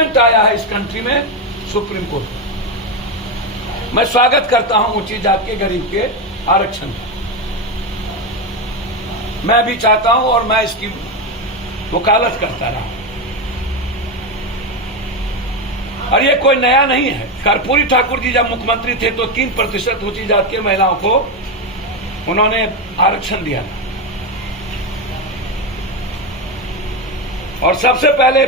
Development आया है इस कंट्री में सुप्रीम कोर्ट। मैं स्वागत करता हूं ऊंची जात के गरीब के आरक्षण का। मैं भी चाहता हूं और मैं इसकी वकालत करता रहा। और ये कोई नया नहीं है। कर्पूरी ठाकुर जी जब मुख्यमंत्री थे तो 3% ऊंची जात की महिलाओं को उन्होंने आरक्षण दिया था। और सबसे पहले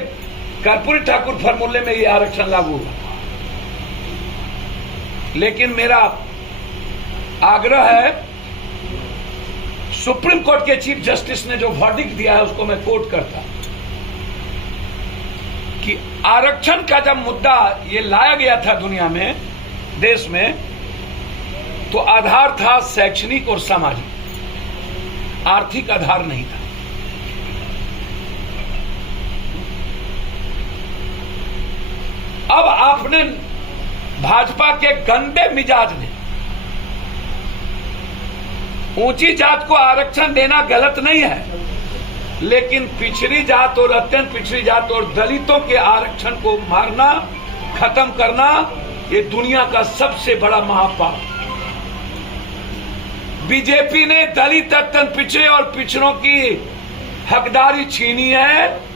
कर्पूरी ठाकुर फॉर्मूले में ये आरक्षण लागू हुआ। लेकिन मेरा आग्रह है, सुप्रीम कोर्ट के चीफ जस्टिस ने जो वर्डिक्ट दिया है उसको मैं कोट करता कि आरक्षण का जब मुद्दा ये लाया गया था दुनिया में, देश में, तो आधार था शैक्षणिक और सामाजिक, आर्थिक आधार नहीं था। अब आपने भाजपा के गंदे मिजाज ने ऊंची जात को आरक्षण देना गलत नहीं है, लेकिन पिछड़ी जात और अत्यंत पिछड़ी जात और दलितों के आरक्षण को मारना, खत्म करना, ये दुनिया का सबसे बड़ा महापाप। बीजेपी ने दलित, अत्यंत पिछड़े और पिछड़ों की हकदारी छीनी है।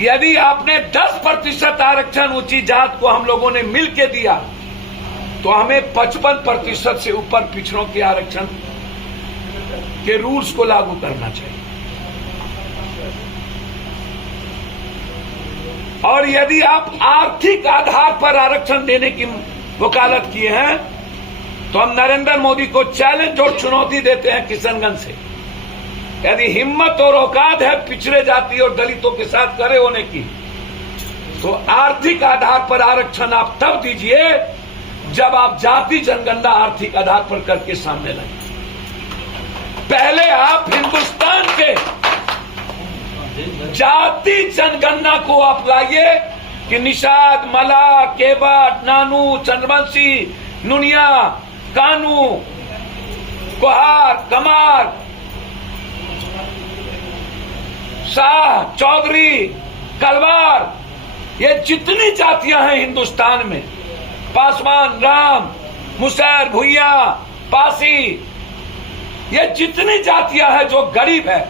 यदि आपने 10% आरक्षण ऊंची जात को हम लोगों ने मिलकर दिया तो हमें 55% से ऊपर पिछड़ों के आरक्षण के रूल्स को लागू करना चाहिए। और यदि आप आर्थिक आधार पर आरक्षण देने की वकालत किए हैं तो हम नरेंद्र मोदी को चैलेंज और चुनौती देते हैं किशनगंज से, यदि हिम्मत और औकात है पिछड़े जाति और दलितों के साथ खड़े होने की, तो आर्थिक आधार पर आरक्षण आप तब दीजिए जब आप जाति जनगणना आर्थिक आधार पर करके सामने लाए। पहले आप हिंदुस्तान के जाति जनगणना को आप लाइए कि निषाद, मला, केवट, नानू, चंद्रवंशी, नुनिया, कानू, कुहार, कमार, शाह, चौधरी, कलवार, ये जितनी जातियां हैं हिंदुस्तान में, पासवान, राम, मुसैर, भुइया, पासी, ये जितनी जातियां हैं जो गरीब है,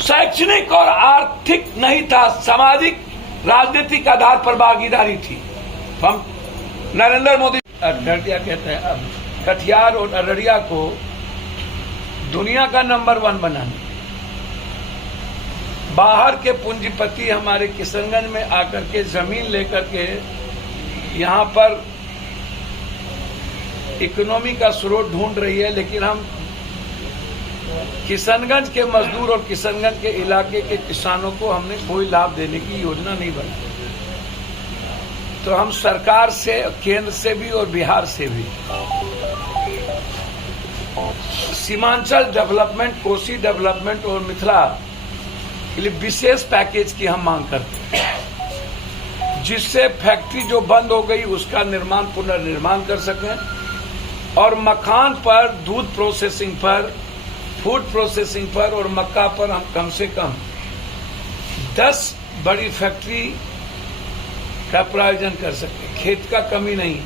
शैक्षणिक और आर्थिक नहीं था, सामाजिक राजनीतिक आधार पर भागीदारी थी। हम नरेंद्र मोदी अररिया कहते हैं, अब कटिहार और अररिया को दुनिया का नंबर 1 बनाने, बाहर के पूंजीपति हमारे किशनगंज में आकर के जमीन लेकर के यहाँ पर इकोनॉमी का स्रोत ढूंढ रही है, लेकिन हम किशनगंज के मजदूर और किशनगंज के इलाके के किसानों को हमने कोई लाभ देने की योजना नहीं बनाई। तो हम सरकार से, केंद्र से भी और बिहार से भी सीमांचल डेवलपमेंट, कोसी डेवलपमेंट और मिथिला के लिए विशेष पैकेज की हम मांग करते हैं, जिससे फैक्ट्री जो बंद हो गई उसका निर्माण, पुनर्निर्माण कर सकें और मखान पर, दूध प्रोसेसिंग पर, फूड प्रोसेसिंग पर और मक्का पर हम कम से कम 10 बड़ी फैक्ट्री का प्रायोजन कर सकते। खेत का कमी नहीं,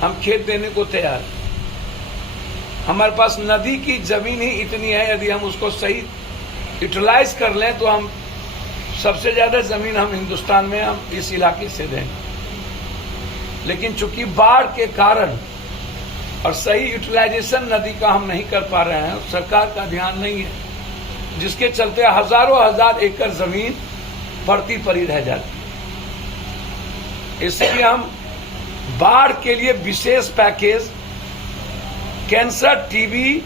हम खेत देने को तैयार हैं। हमारे पास नदी की जमीन ही इतनी है, यदि हम उसको सही यूटिलाइज कर लें तो हम सबसे ज्यादा जमीन हम हिंदुस्तान में हम इस इलाके से देंगे। लेकिन चूंकि बाढ़ के कारण और सही यूटिलाइजेशन नदी का हम नहीं कर पा रहे हैं, सरकार का ध्यान नहीं है, जिसके चलते हजारों हजार एकड़ जमीन पड़ती पड़ी रह जाती है। इसलिए हम बाढ़ के लिए विशेष पैकेज, कैंसर, टीबी,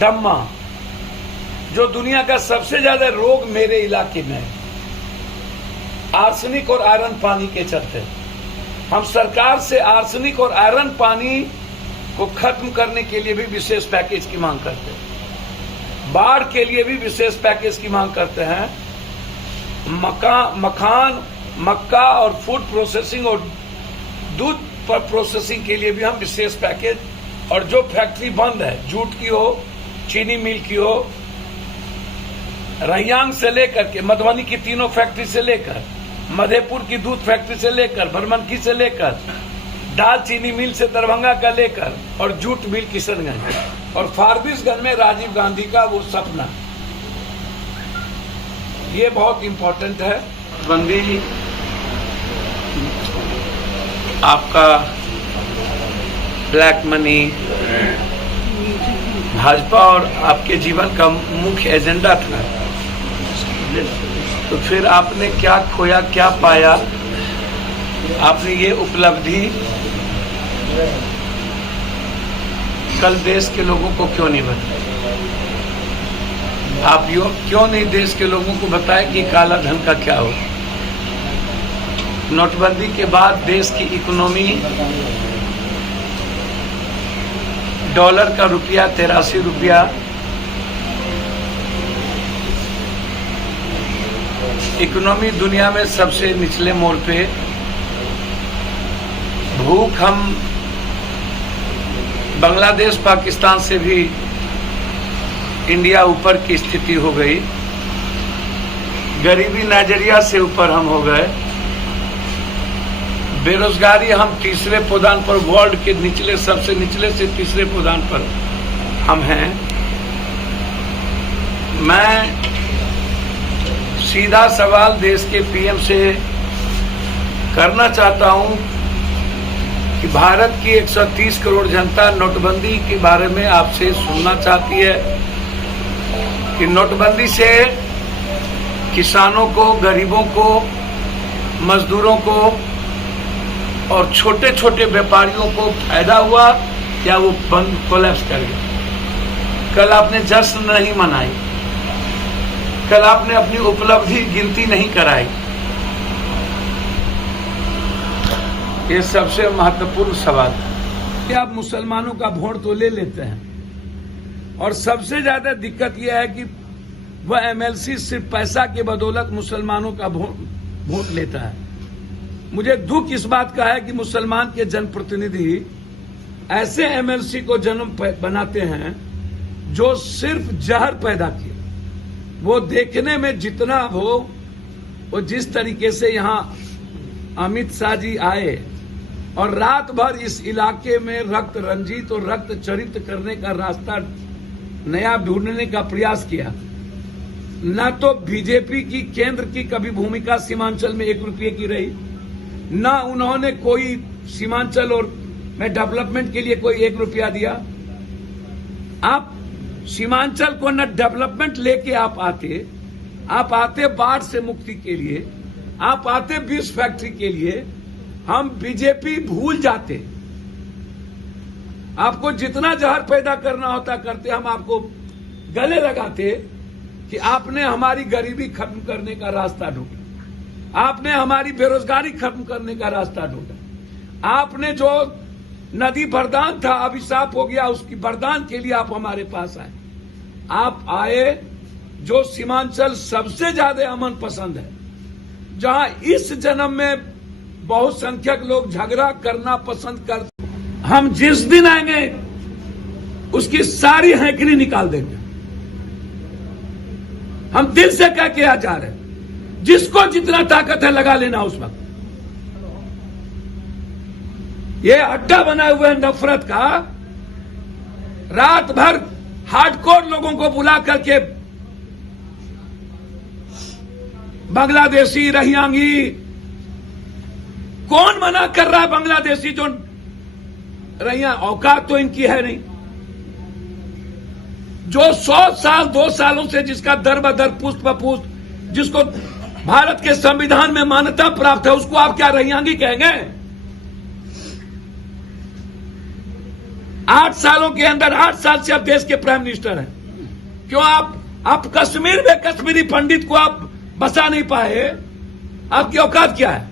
दम्मा, जो दुनिया का सबसे ज्यादा रोग मेरे इलाके में है, आर्सेनिक और आयरन पानी के चलते, हम सरकार से आर्सेनिक और आयरन पानी को खत्म करने के लिए भी विशेष पैकेज की मांग करते हैं। बाढ़ के लिए भी विशेष पैकेज की मांग करते हैं। मखान, मक्का और फूड प्रोसेसिंग और दूध पर प्रोसेसिंग के लिए भी हम विशेष पैकेज, और जो फैक्ट्री बंद है, जूट की हो, चीनी मिल की हो, रहियांग से लेकर के मधुबनी की तीनों फैक्ट्री से लेकर, मधेपुर की दूध फैक्ट्री से लेकर, भरमनखी से लेकर, दाल चीनी मिल से दरभंगा का लेकर, और जूट मिल किशनगंज, और फारबिसगंज में राजीव गांधी का वो सपना, ये बहुत इंपॉर्टेंट है। बंदी आपका ब्लैक मनी भाजपा और आपके जीवन का मुख्य एजेंडा था, तो फिर आपने क्या खोया, क्या पाया? आपने ये उपलब्धि कल देश के लोगों को क्यों नहीं बताई? आप क्यों नहीं देश के लोगों को बताया कि काला धन का क्या हो? नोटबंदी के बाद देश की इकोनॉमी डॉलर का रुपया 83 रुपया, इकोनॉमी दुनिया में सबसे निचले मोड़ पे, भूख हम बांग्लादेश पाकिस्तान से भी इंडिया ऊपर की स्थिति हो गई, गरीबी नाइजीरिया से ऊपर हम हो गए, बेरोजगारी हम तीसरे पदान पर, वर्ल्ड के निचले, सबसे निचले से तीसरे पदान पर हम हैं। मैं सीधा सवाल देश के पीएम से करना चाहता हूं कि भारत की 130 करोड़ जनता नोटबंदी के बारे में आपसे सुनना चाहती है कि नोटबंदी से किसानों को, गरीबों को, मजदूरों को और छोटे छोटे व्यापारियों को फायदा हुआ या वो बंद कोलैप्स कर गया? कल आपने जश्न नहीं मनाई, कल आपने अपनी उपलब्धि गिनती नहीं कराई। ये सबसे महत्वपूर्ण सवाल है कि आप मुसलमानों का वोट तो ले लेते हैं, और सबसे ज्यादा दिक्कत यह है कि वह एमएलसी सिर्फ पैसा के बदौलत मुसलमानों का वोट लेता है। मुझे दुख इस बात का है कि मुसलमान के जनप्रतिनिधि ऐसे एमएलसी को जन्म बनाते हैं जो सिर्फ जहर पैदा किए। वो देखने में जितना हो, वो जिस तरीके से यहां अमित शाह जी आए और रात भर इस इलाके में रक्त रंजित और रक्त चरित करने का रास्ता नया ढूंढने का प्रयास किया, न तो बीजेपी की केंद्र की कभी भूमिका सीमांचल में 1 रुपये की रही, ना उन्होंने कोई सीमांचल और में डेवलपमेंट के लिए कोई 1 रुपया दिया। आप सीमांचल को न डेवलपमेंट लेके आप आते बाढ़ से मुक्ति के लिए, आप आते 20 फैक्ट्री के लिए। हम बीजेपी भूल जाते, आपको जितना जहर पैदा करना होता करते, हम आपको गले लगाते कि आपने हमारी गरीबी खत्म करने का रास्ता ढूंढा, आपने हमारी बेरोजगारी खत्म करने का रास्ता ढूंढा, आपने जो नदी वरदान था अभिशाप हो गया, उसकी वरदान के लिए आप हमारे पास आए। आप आए जो सीमांचल सबसे ज्यादा अमन पसंद है, जहां इस जन्म में बहुसंख्यक लोग झगड़ा करना पसंद करते, हम जिस दिन आएंगे उसकी सारी हैकड़ी निकाल देंगे। हम दिल से कह के आ जा रहे हैं, जिसको जितना ताकत है लगा लेना उस वक्त। ये अड्डा बनाए हुए नफरत का, रात भर हार्डकोर लोगों को बुला करके बांग्लादेशी, रहियांगी, कौन मना कर रहा है? बांग्लादेशी जो रहिया, औकात तो इनकी है नहीं। जो 100 साल 2 सालों से जिसका दर बदर पुष्प पुष्प, जिसको भारत के संविधान में मान्यता प्राप्त है, उसको आप क्या रहियांगी कहेंगे? 8 सालों के अंदर 8 साल से आप देश के प्राइम मिनिस्टर हैं, क्यों आप कश्मीर में कश्मीरी पंडित को आप बसा नहीं पाए? आपकी औकात क्या है?